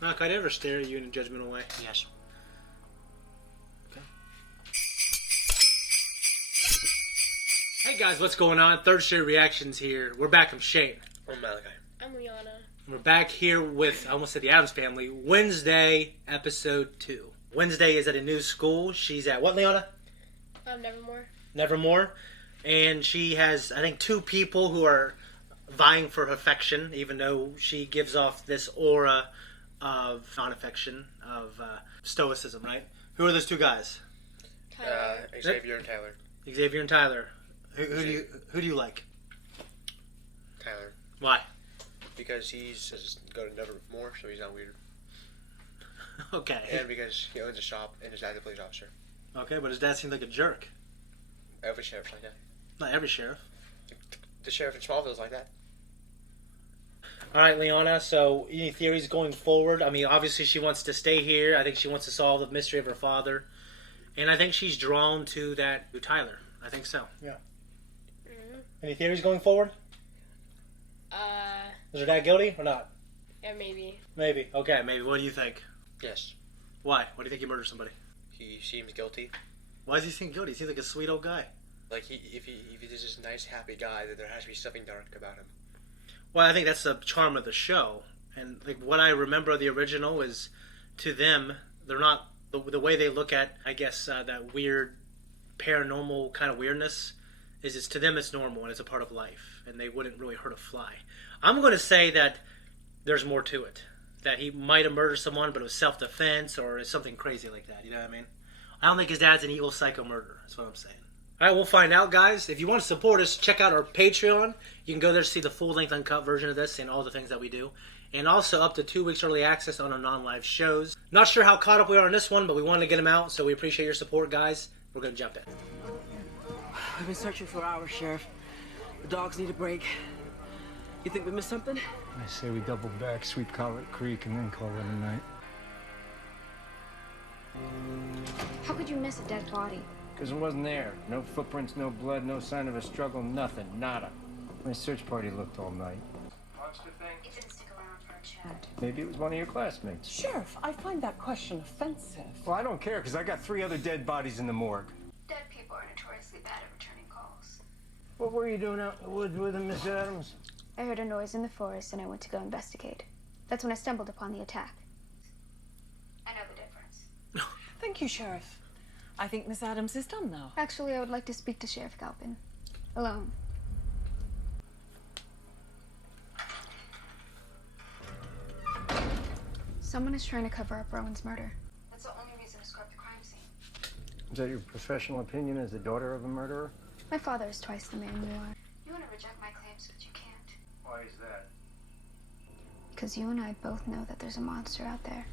Could I ever stare at you in a judgmental way? Yes. Okay. Hey guys, what's going on? Third Street Reactions here. We're back from Shane. I'm Malachi. I'm Liana. We're back here with, I almost said the Addams Family, Wednesday, episode 2. Wednesday is at a new school. She's at what, Liana? Nevermore. Nevermore. And she has, I think, 2 people who are vying for her affection, even though she gives off this aura of non-affection, of stoicism, right? Who are those 2 guys? Xavier and Tyler. Xavier and Tyler. Who do you like? Tyler. Why? Because he's just go to Nevermore, so he's not weird. Okay. And because he owns a shop and is active police officer. Okay, but his dad seems like a jerk. Every sheriff's like that. Not every sheriff. The sheriff in Smallville's like that. Alright, Liana, so any theories going forward? I mean, obviously she wants to stay here. I think she wants to solve the mystery of her father. And I think she's drawn to Tyler. I think so, yeah. Mm-hmm. Any theories going forward? Is her dad guilty or not? Yeah, maybe. Maybe. Okay, maybe. What do you think? Yes. Why? Why do you think he murdered somebody? He seems guilty. Why does he seem guilty? He seems like a sweet old guy. Like, if he's this nice, happy guy, then there has to be something dark about him. Well, I think that's the charm of the show. And like what I remember of the original is, to them, they're not... The way they look at, I guess, that weird, paranormal kind of weirdness, is to them it's normal and it's a part of life. And they wouldn't really hurt a fly. I'm going to say that there's more to it. That he might have murdered someone, but it was self-defense or something crazy like that. You know what I mean? I don't think his dad's an evil psycho murderer. That's what I'm saying. All right, we'll find out, guys. If you want to support us, check out our Patreon. You can go there to see the full-length uncut version of this and all the things that we do. And also up to 2 weeks early access on our non-live shows. Not sure how caught up we are on this one, but we wanted to get them out, so we appreciate your support, guys. We're going to jump in. We've been searching for hours, Sheriff. The dogs need a break. You think we missed something? I say we double back, sweep Collet Creek, and then call it a night. How could you miss a dead body? Because it wasn't there. No footprints, no blood, no sign of a struggle, nothing. Nada. My search party looked all night. Monster thing? It didn't stick around for a chat. Maybe it was one of your classmates. Sheriff, I find that question offensive. Well, I don't care, because I got 3 other dead bodies in the morgue. Dead people are notoriously bad at returning calls. What were you doing out in the woods with him, Miss Adams? I heard a noise in the forest and I went to go investigate. That's when I stumbled upon the attack. I know the difference. Thank you, Sheriff. I think Miss Adams is done now. Actually, I would like to speak to Sheriff Galpin. Alone. Someone is trying to cover up Rowan's murder. That's the only reason to scrub the crime scene. Is that your professional opinion as the daughter of a murderer? My father is twice the man you are. You want to reject my claims, but you can't. Why is that? Because you and I both know that there's a monster out there.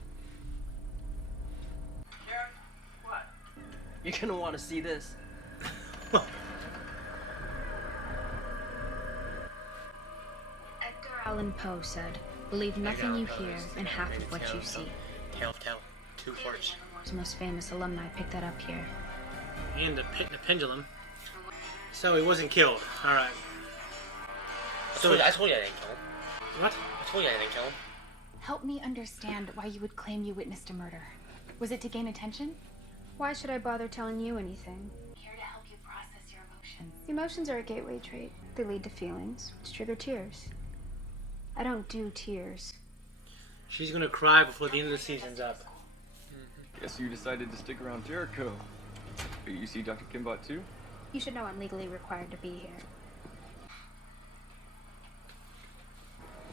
Sheriff, what? You're gonna want to see this. Edgar Allan Poe said, "Believe nothing you hear and half of what you see." Tale of Tale. 2 parts. His most famous alumni picked that up here. And the pendulum. So he wasn't killed. All right. I told you I didn't kill him. What? I told you I didn't kill him. Help me understand why you would claim you witnessed a murder. Was it to gain attention? Why should I bother telling you anything? I'm here to help you process your emotions. Emotions are a gateway trait. They lead to feelings, which trigger tears. I don't do tears. She's going to cry before the end of the season's up. Guess you decided to stick around Jericho. But you see Dr. Kimbot too? You should know I'm legally required to be here.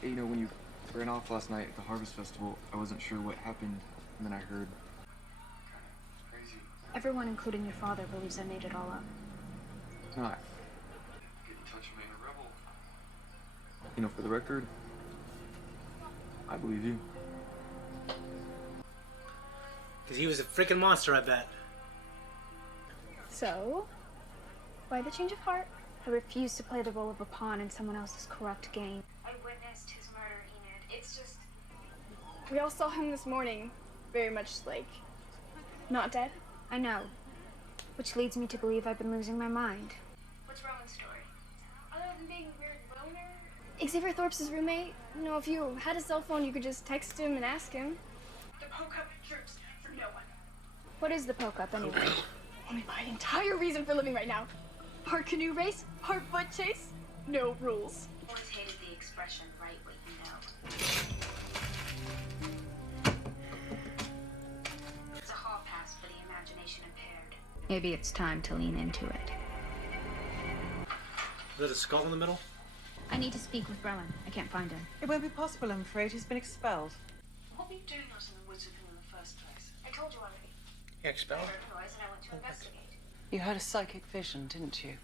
Hey, you know, when you ran off last night at the Harvest Festival, I wasn't sure what happened, and then I heard... Crazy. Everyone, including your father, believes I made it all up. Not. Get in touch with me, a rebel. You know, for the record, I believe you. Because he was a freaking monster, I bet. So, why the change of heart? I refuse to play the role of a pawn in someone else's corrupt game. I witnessed his murder, Enid. It's just... We all saw him this morning, very much like, not dead. I know. Which leads me to believe I've been losing my mind. What's Rowan's story? Other than being a weird loner, Xavier Thorpe's his roommate. You know, if you had a cell phone, you could just text him and ask him. The poke-up jerks for no one. What is the poke-up anyway? Only my entire reason for living right now. Part canoe race, part foot chase, no rules. Always hated the expression, write what you know. It's a hall pass for the imagination impaired. Maybe it's time to lean into it. Is there a skull in the middle? I need to speak with Rowan. I can't find him. It won't be possible, I'm afraid. He's been expelled. What were you doing out in the woods with him in the first place? I told you already. Yeah, expelled? I heard a noise and I went to investigate. You had a psychic vision, didn't you?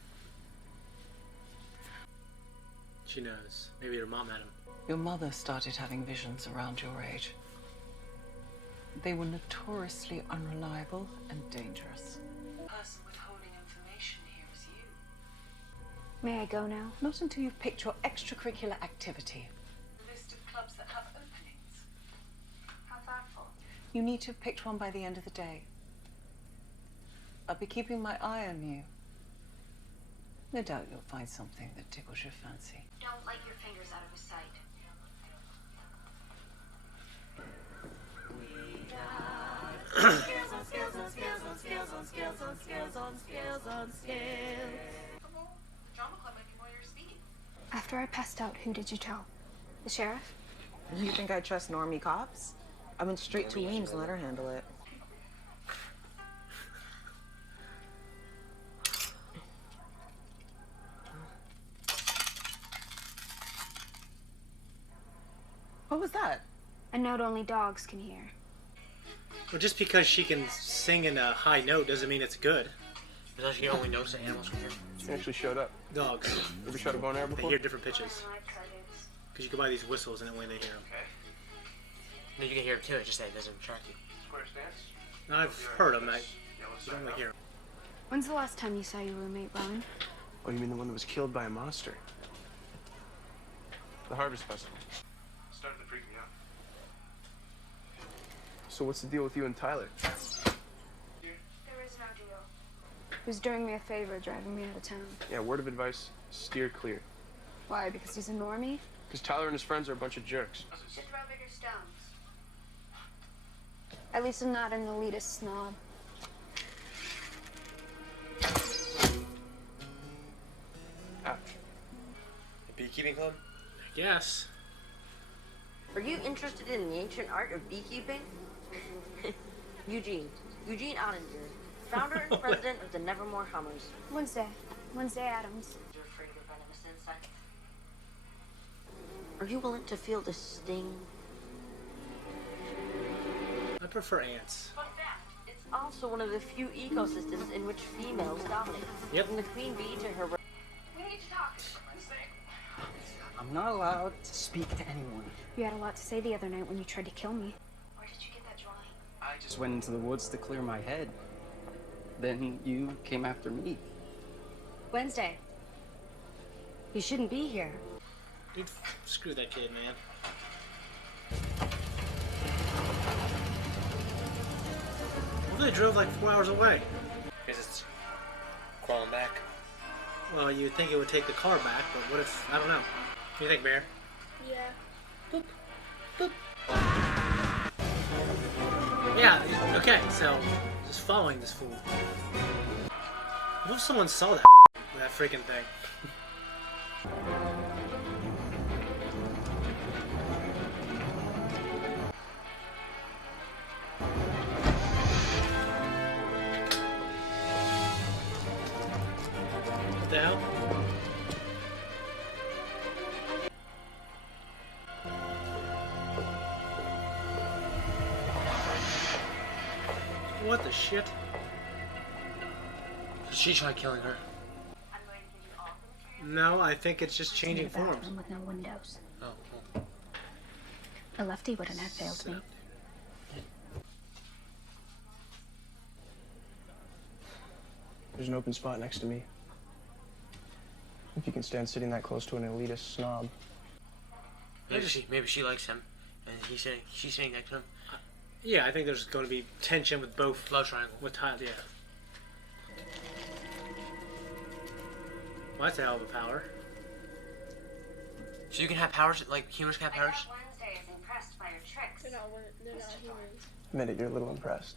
She knows. Maybe her mom had him. Your mother started having visions around your age. They were notoriously unreliable and dangerous. The person withholding information here is you. May I go now? Not until you've picked your extracurricular activity. A list of clubs that have openings. How thoughtful. You need to have picked one by the end of the day. I'll be keeping my eye on you. No doubt you'll find something that tickles your fancy. Don't let your fingers out of his sight. After I passed out, who did you tell? The sheriff? You think I trust normie cops? I went straight to Weems and let her handle it. What was that? A note only dogs can hear. Well, just because she can sing in a high note doesn't mean it's good. Is that she only knows that animals can hear? She actually showed up. Dogs. Ever shot a bone arrow They before? hear different pitches. Because you can buy these whistles and then when they hear them. Okay. No, you can hear it too, it's just that it doesn't attract you. Square stance? I've heard them. You don't really hear them. When's the last time you saw your roommate, Rowan? Oh, you mean the one that was killed by a monster? The Harvest Festival. Started to freak me out. So what's the deal with you and Tyler? There is no deal. He was doing me a favor, driving me out of town. Yeah, word of advice, steer clear. Why, because he's a normie? Because Tyler and his friends are a bunch of jerks. Should throw bigger stones. At least I'm not an elitist snob. Ouch. The beekeeping club? I guess. Are you interested in the ancient art of beekeeping? Eugene Ottinger, founder and president of the Nevermore Hummers. Wednesday Adams. You're afraid of venomous insects? Are you willing to feel the sting? I prefer ants. Fun fact, it's also one of the few ecosystems in which females dominate. Yep. From the queen bee to her... We need to talk. I'm not allowed to speak to anyone. You had a lot to say the other night when you tried to kill me. Where did you get that drawing? I just went into the woods to clear my head. Then you came after me. Wednesday. You shouldn't be here. Dude, screw that kid, man. Well, they drove like 4 hours away. Because it's crawling back. Well, you'd think it would take the car back, but what if... I don't know. What do you think, Bear? Yeah. Boop. Boop. Yeah, okay, so... Just following this fool. What if someone saw that freaking thing? What the hell? What the shit? Did she try killing her? No, I think it's just changing It's in a forms. bathroom with no windows. Oh, cool. A lefty wouldn't have failed me. There's an open spot next to me. If you can stand sitting that close to an elitist snob. Maybe she likes him, and she's sitting next to him. Yeah, I think there's going to be tension with both. Love triangle. With Tyler, yeah. Well, that's a hell of a power. So you can have powers like humans can have powers? Wednesday is impressed by your tricks. They're not humans. Admit it, you're a little impressed.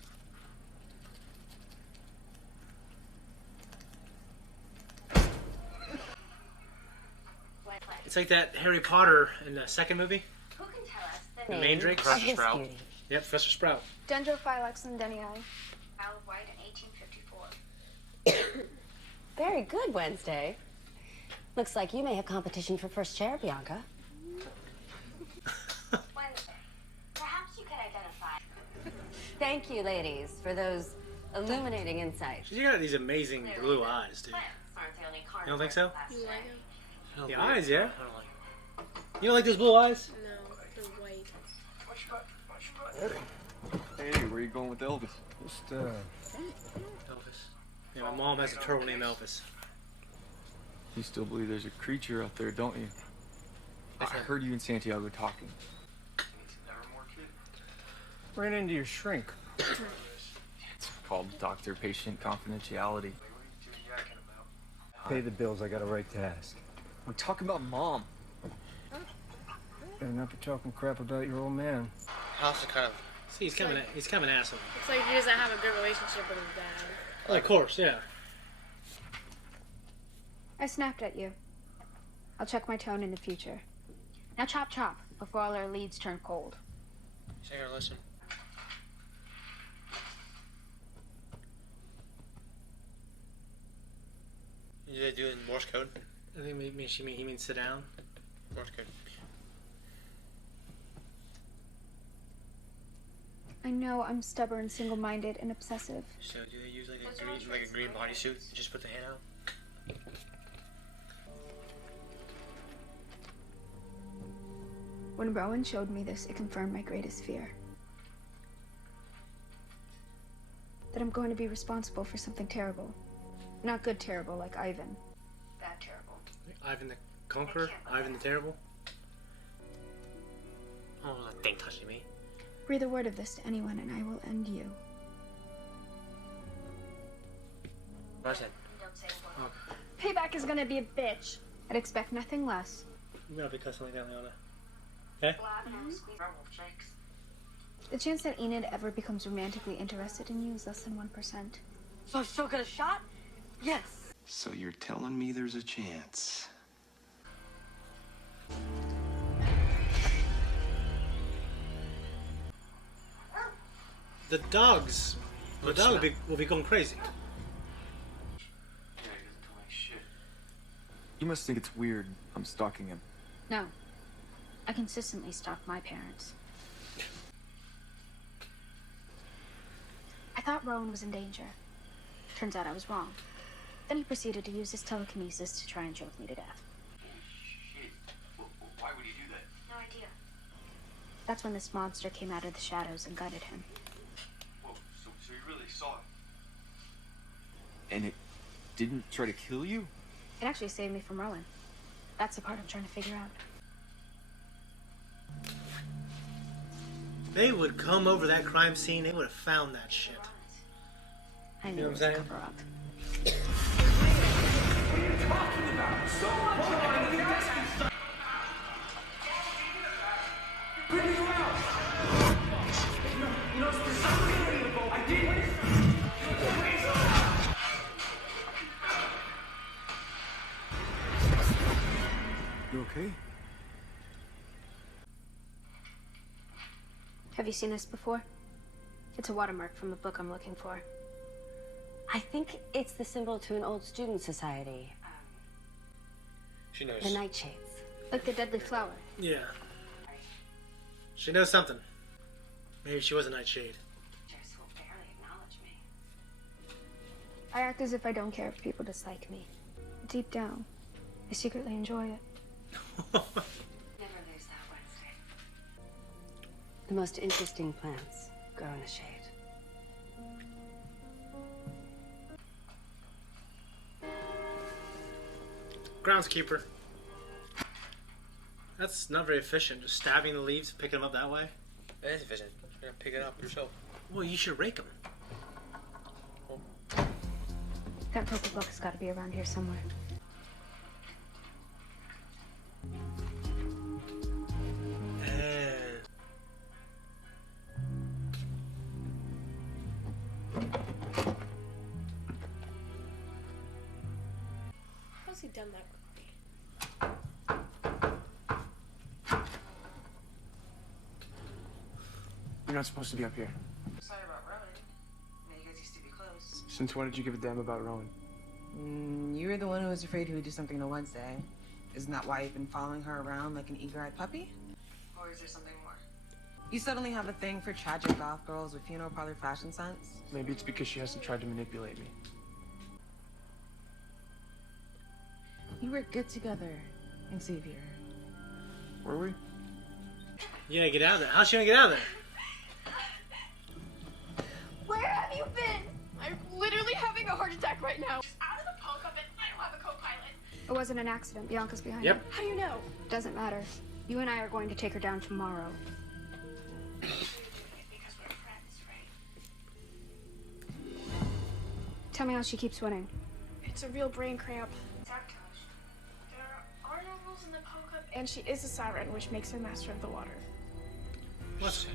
It's like that Harry Potter in the second movie. Who can tell us The Mandrake. Professor Sprout. Yep, Professor Sprout. Dendrophylax and Denii. Isle of Wight in 1854. Very good, Wednesday. Looks like you may have competition for first chair, Bianca. Wednesday, perhaps you can identify. Thank you, ladies, for those illuminating insights. She's got these amazing blue eyes, dude. Aren't the only You don't think so? You like them? The eyes, yeah. I don't like. You don't like those blue eyes? No, they're white. Hey, where are you going with Elvis? Just, Elvis. Yeah, my mom has a turtle named Elvis. You still believe there's a creature out there, don't you? I heard you and Santiago talking. ran into your shrink. It's called doctor-patient confidentiality. Pay the bills, I got a right to ask. I'm talking about Mom. Better not be talking crap about your old man. House is kind of. See, he's kind of an asshole. It's like he doesn't have a good relationship with his dad. Oh, of course, yeah. I snapped at you. I'll check my tone in the future. Now chop chop before all our leads turn cold. She's gonna listen. You did do it in Morse code? I think he means sit down. Morse code. I know I'm stubborn, single-minded, and obsessive. So do they use like a green bodysuit? Just put the hand out? When Rowan showed me this, it confirmed my greatest fear. That I'm going to be responsible for something terrible. Not good terrible like Ivan. Bad terrible. Ivan the Conqueror? Ivan the Terrible? Oh, that thing touching me. Breathe a word of this to anyone and I will end you. What's that? Payback is gonna be a bitch. I'd expect nothing less. You gotta be cussing like that, Leona. Okay? The chance that Enid ever becomes romantically interested in you is less than 1%. So I've still got a shot? Yes. So you're telling me there's a chance? The dogs. The dog will be going crazy. You must think it's weird I'm stalking him. No. I consistently stalk my parents. I thought Rowan was in danger. Turns out I was wrong. Then he proceeded to use his telekinesis to try and choke me to death. Shit. Why would he do that? No idea. That's when this monster came out of the shadows and gutted him. Whoa, so you really saw it? And it didn't try to kill you? It actually saved me from Rowan. That's the part I'm trying to figure out. They would come over that crime scene, they would have found that shit. I knew You know it was what a I'm saying? cover-up. What are you talking about? So much. Bring you out. No, specifically, I did. You okay? Have you seen this before? It's a watermark from the book I'm looking for. I think it's the symbol to an old student society. She knows. The nightshades. Like the deadly flower. Yeah. She knows something. Maybe she was a nightshade. Just will barely acknowledge me. I act as if I don't care if people dislike me. Deep down, I secretly enjoy it. Never lose that Wednesday. The most interesting plants grow in the shade. Groundskeeper. That's not very efficient. Just stabbing the leaves, picking them up that way. That is efficient. You're gonna pick it up yourself. Well, you should rake them. That purple book has got to be around here somewhere. done that. You're not supposed to be up here. Sorry about Rowan. You guys used to be close. Since when did you give a damn about Rowan? You were the one who was afraid he would do something to Wednesday. Isn't that why you've been following her around like an eager-eyed puppy? Or is there something more? You suddenly have a thing for tragic goth girls with funeral parlor fashion sense? Maybe it's because she hasn't tried to manipulate me. You were good together, Xavier. Were we? You gotta get out of there. How's she gonna get out of there? Where have you been? I'm literally having a heart attack right now. Out of the Poke-Up and I don't have a co-pilot. It wasn't an accident. Bianca's behind Yep. it. How do you know? Doesn't matter. You and I are going to take her down tomorrow. Because we're friends, right? Tell me how she keeps winning. It's a real brain cramp. Sabotage. There are no rules in the Poke-Up, and she is a siren, which makes her master of the water.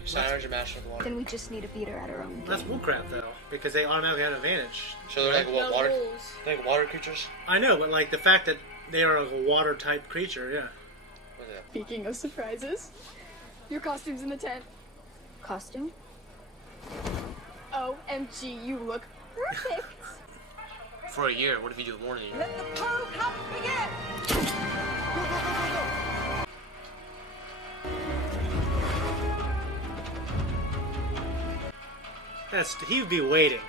Sirens are master of the water. Then we just need to beat her at her own That's game. bullcrap though, because they automatically have an advantage. So they're like what, No water? rules. Like water creatures? I know, but like the fact that they are like a water type creature, yeah. What is that? Speaking of surprises, your costume's in the tent. Costume? OMG, you look perfect. For a year, what if you do it more than a year? Let the Poke-Up begin! He would be waiting.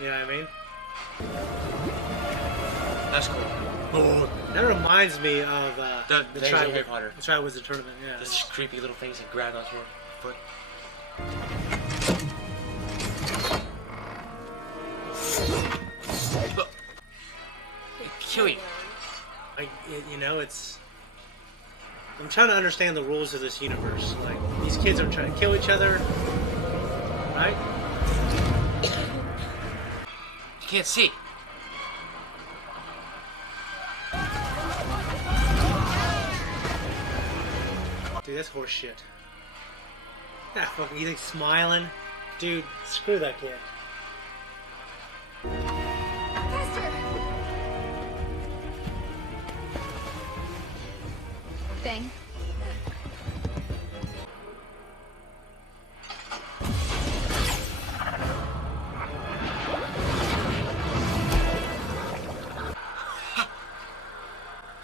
You know what I mean? That's cool. Oh, that reminds me of The the things in Harry Potter. The Triwizard Tournament. Yeah. Those creepy little things that grab onto your foot. Kill you. You know, it's. I'm trying to understand the rules of this universe. Like these kids are trying to kill each other, right? You can't see. Dude, that's horse shit. Ah, fucking, you think smiling? Dude, screw that kid. Faster! Thing.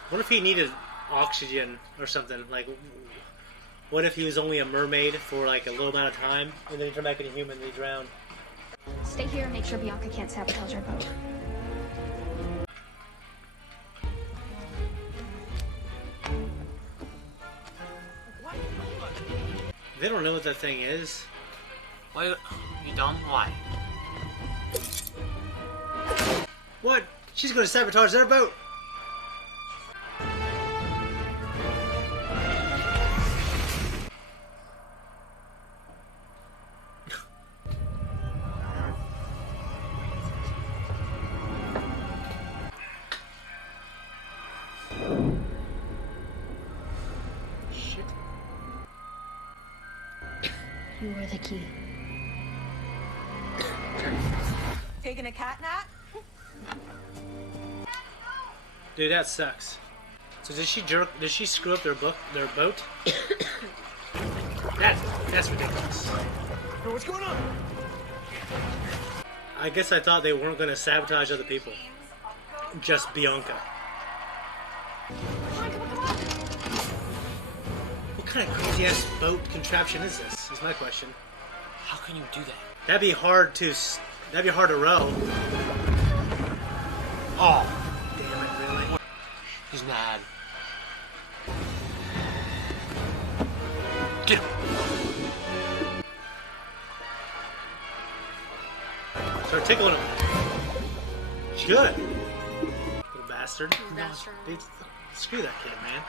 What if he needed oxygen or something? Like, what if he was only a mermaid for like a little amount of time, and then he turned back into a human and he drowned? Stay here and make sure Bianca can't sabotage our boat. They don't know what that thing is. Why? You dumb? Why? What? She's gonna sabotage their boat! Shit. You are the key. Taking a cat nap? Dude, that sucks. So did she screw up their boat? That's ridiculous. What's going on? I guess I thought they weren't gonna sabotage other people. Just Bianca. What kind of crazy ass boat contraption is this? Is my question. How can you do that? That'd be hard to row. Oh, damn it! Really? He's mad. Get him! Start tickling him. Good. Little bastard. Bastard. Dude, screw that kid, man.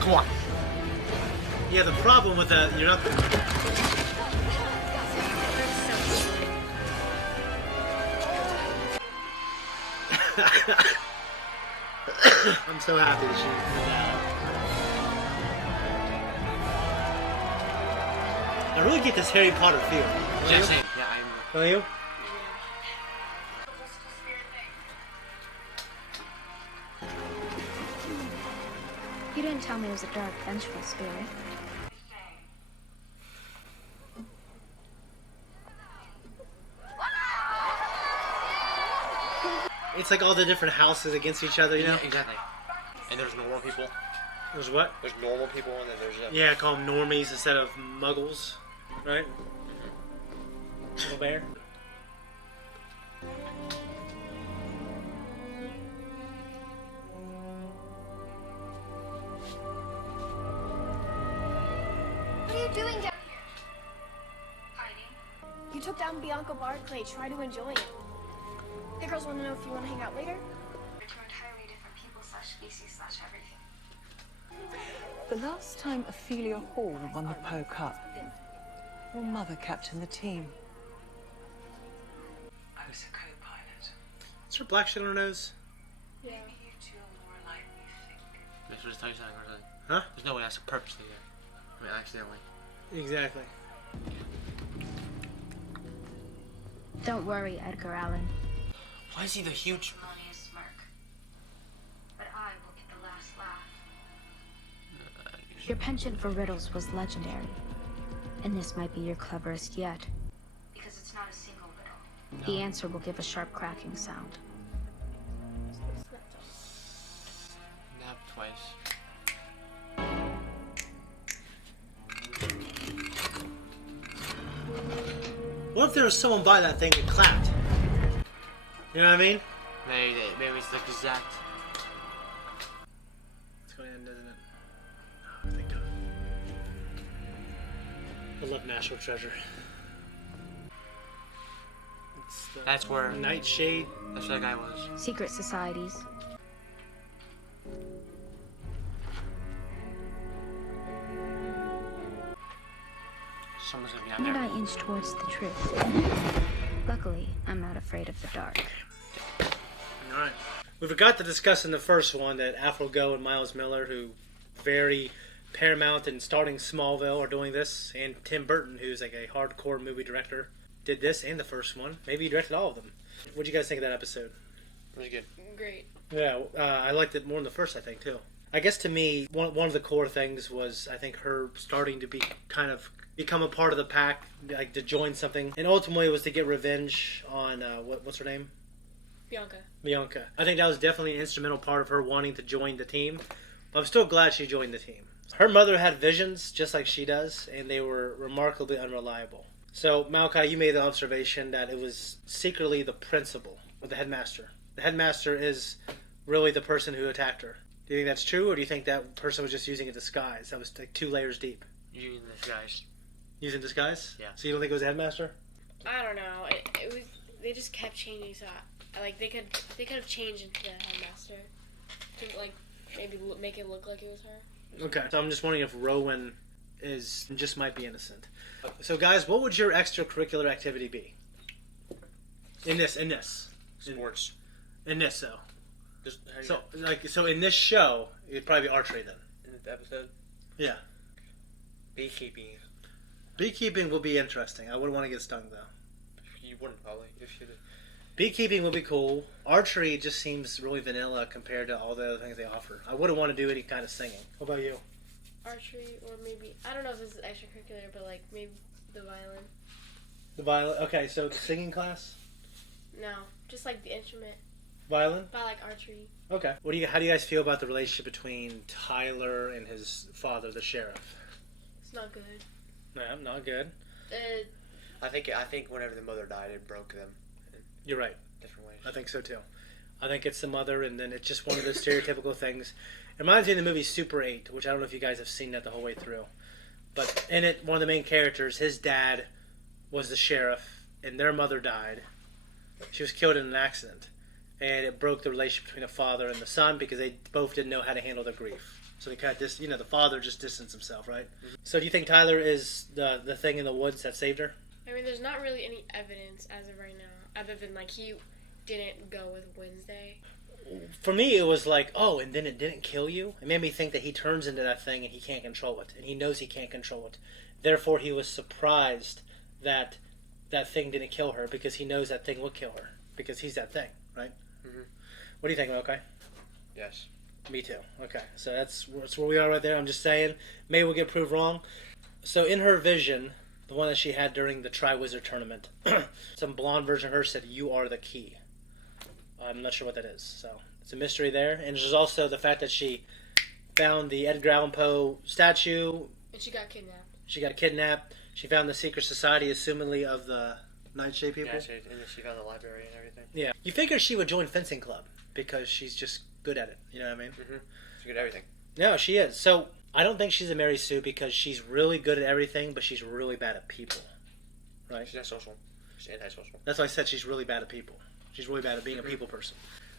Come on. Yeah, the problem with that, you're not. I'm so happy that she. I really get this Harry Potter feel. Yeah, same. Yeah, I'm. Don't you? You didn't tell me it was a dark, vengeful spirit. It's like all the different houses against each other, you know? Yeah, exactly. And there's normal people. There's what? There's normal people, and then there's... Yeah, call them normies instead of muggles, right? Little bear. What are you doing down here? Fighting. You took down Bianca Barclay. Try to enjoy it. The girls want to know if you want to hang out later. We're two entirely different people / species / everything. The last time Ophelia Hall won the Poe Cup, your mother captained the team. I was a co-pilot. Is there black shit on her nose? Yeah. Maybe you two are more alike than you think. That's what it's telling you something, or something. Huh? There's no one has to purposely do it. I mean, accidentally. Exactly. Don't worry, Edgar Allan. Why is he the huge... Only a smirk. But I will get the last laugh. Your penchant for riddles was legendary. And this might be your cleverest yet. Because it's not a single riddle. No. The answer will give a sharp cracking sound. Nap twice. What if there was someone by that thing that clapped? You know what I mean? Maybe it's like exact. It's gonna end, isn't it? Oh, thank God. I love National Treasure. It's the That's where... Nightshade. That's where that guy was. Secret societies. Someone's gonna be out And there. I inch towards the truth. Luckily, I'm not afraid of the dark. Alright. We forgot to discuss in the first one that Afro Go and Miles Miller, who very paramount in starting Smallville, are doing this, and Tim Burton, who's like a hardcore movie director, did this and the first one. Maybe he directed all of them. What do you guys think of that episode? It was good. Great. Yeah, I liked it more than the first, I think, too. I guess to me, one of the core things was, I think, her starting to be kind of become a part of the pack, like to join something, and ultimately it was to get revenge on what's her name? Bianca. I think that was definitely an instrumental part of her wanting to join the team. I'm still glad she joined the team. Her mother had visions just like she does, and they were remarkably unreliable. So, Malachi, you made the observation that it was secretly the principal, or the headmaster. The headmaster is really the person who attacked her. Do you think that's true, or do you think that person was just using a disguise? That was like 2 layers deep. Using disguise. Using disguise? Yeah. So you don't think it was the headmaster? I don't know. It was. They just kept changing, so like they could have changed into the headmaster to like maybe make it look like it was her. Okay. So I'm just wondering if Rowan just might be innocent. So guys, what would your extracurricular activity be? In this. Sports. In this, though. So in this show, it'd probably be archery then. in the episode, Yeah. beekeeping. Beekeeping will be interesting. I wouldn't want to get stung though. You wouldn't probably if you did. Beekeeping would be cool. Archery just seems really vanilla compared to all the other things they offer. I wouldn't want to do any kind of singing. What about you? Archery, or maybe I don't know if this is extracurricular, but like maybe the violin. The violin. Okay, so singing class. No, just like the instrument. Violin. But I like archery. Okay. How do you guys feel about the relationship between Tyler and his father, the sheriff? It's not good. No, not good. I think whenever the mother died, it broke them. You're right. Different ways. I think so too. I think it's the mother, and then it's just one of those stereotypical things. It reminds me of the movie Super 8, which I don't know if you guys have seen that the whole way through. But in it, one of the main characters, his dad was the sheriff, and their mother died. She was killed in an accident. And it broke the relationship between a father and the son because they both didn't know how to handle their grief. So they kind of, the father just distanced himself, right? Mm-hmm. So do you think Tyler is the thing in the woods that saved her? I mean, there's not really any evidence as of right now, other than like he didn't go with Wednesday. For me, it was like, oh, and then it didn't kill you? It made me think that he turns into that thing and he can't control it. And he knows he can't control it. Therefore, he was surprised that that thing didn't kill her because he knows that thing would kill her. Because he's that thing, right? Mm-hmm. What do you think, okay? Yes. Me too. Okay, so that's where we are right there. I'm just saying, maybe we'll get proved wrong. So in her vision, the one that she had during the Tri-Wizard tournament, some blonde version of her said, "You are the key." I'm not sure what that is, so it's a mystery there. And there's also the fact that she found the Edgar Allan Poe statue. And she got kidnapped. She found the secret society, assumingly of the Nightshade people. Yeah, and then she found the library and everything. Yeah. You figure she would join fencing club because she's just good at it. You know what I mean? Mm-hmm. She's good at everything. No, she is. So I don't think she's a Mary Sue because she's really good at everything, but she's really bad at people. Right? She's not social. She's antisocial. That's why I said she's really bad at people. She's really bad at being a people person.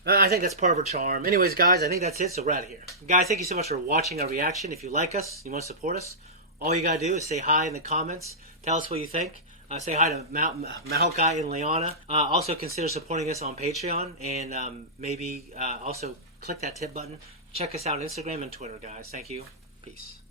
I think that's part of her charm. Anyways, guys, I think that's it, so we're out of here. Guys, thank you so much for watching our reaction. If you like us, you want to support us, all you got to do is say hi in the comments. Tell us what you think. Say hi to Malachi and Leona. Also, consider supporting us on Patreon. And maybe also click that tip button. Check us out on Instagram and Twitter, guys. Thank you. Peace.